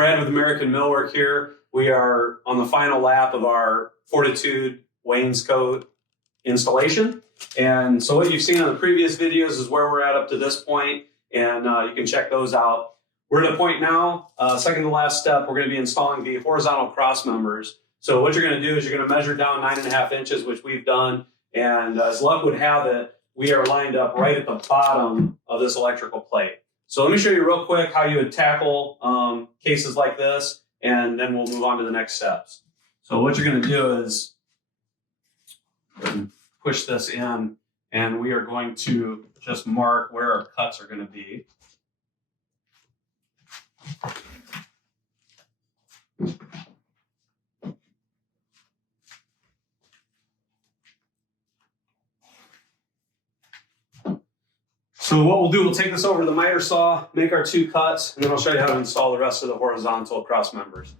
Brad with American Millwork here. We are on the final lap of our Fortitude Wainscot installation. And so what you've seen on the previous videos is where we're at up to this point, and you can check those out. We're at a point now, second to last step, we're going to be installing the horizontal cross members. So what you're going to do is you're going to measure down 9.5 inches, which we've done. And as luck would have it, we are lined up right at the bottom of this electrical plate. So let me show you real quick how you would tackle cases like this, and then we'll move on to the next steps. So what you're going to do is push this in, and we are going to just mark where our cuts are going to be. So what we'll do, we'll take this over to the miter saw, make our 2 cuts, and then I'll show you how to install the rest of the horizontal cross members.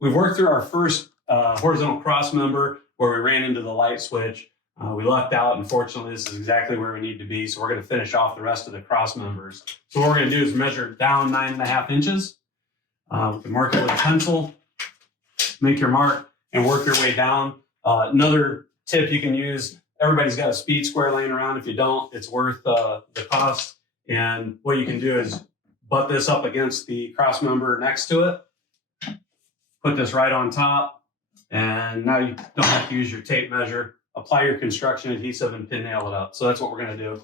We've worked through our first horizontal cross member where we ran into the light switch. We lucked out, and fortunately this is exactly where we need to be, so we're going to finish off the rest of the cross members. So what we're going to do is measure down 9.5 inches. We can mark it with a pencil, make your mark, and work your way down. Another tip you can use, everybody's got a speed square laying around. If you don't, it's worth the cost. And what you can do is butt this up against the cross member next to it, put this right on top, and now you don't have to use your tape measure. Apply your construction adhesive and pin nail it up. So that's what we're going to do.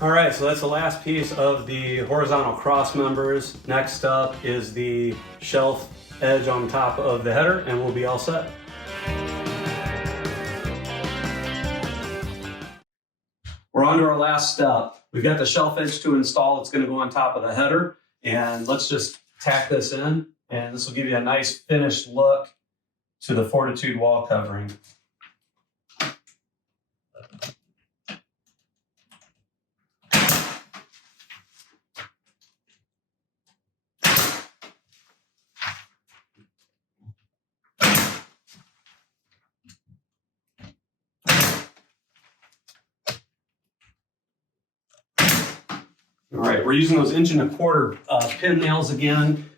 All right, so that's the last piece of the horizontal cross members. Next up is the shelf edge on top of the header, and we'll be all set. We're on to our last step. We've got the shelf edge to install. It's going to go on top of the header, and let's just tack this in, and this will give you a nice finished look to the Fortitude wall covering. All right, we're using those 1.25 inch pin nails again,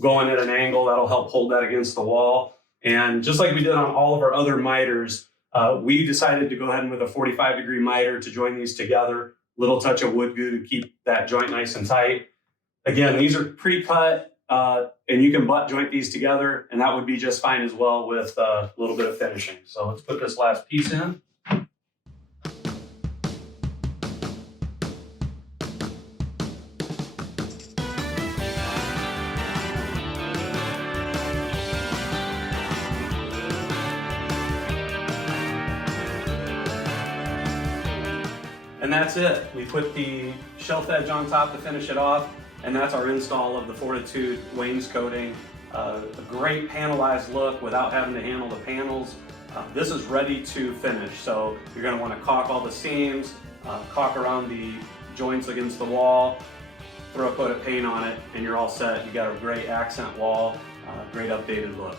going at an angle. That'll help hold that against the wall. And just like we did on all of our other miters, we decided to go ahead and with a 45-degree miter to join these together. Little touch of wood glue to keep that joint nice and tight. Again, these are pre-cut, and you can butt joint these together, and that would be just fine as well with a little bit of finishing. So let's put this last piece in. And that's it. We put the shelf edge on top to finish it off, and that's our install of the Fortitude Wainscoting. A great panelized look without having to handle the panels. This is ready to finish. So you're going to want to caulk all the seams, caulk around the joints against the wall, throw a coat of paint on it, and you're all set. You got a great accent wall, great updated look.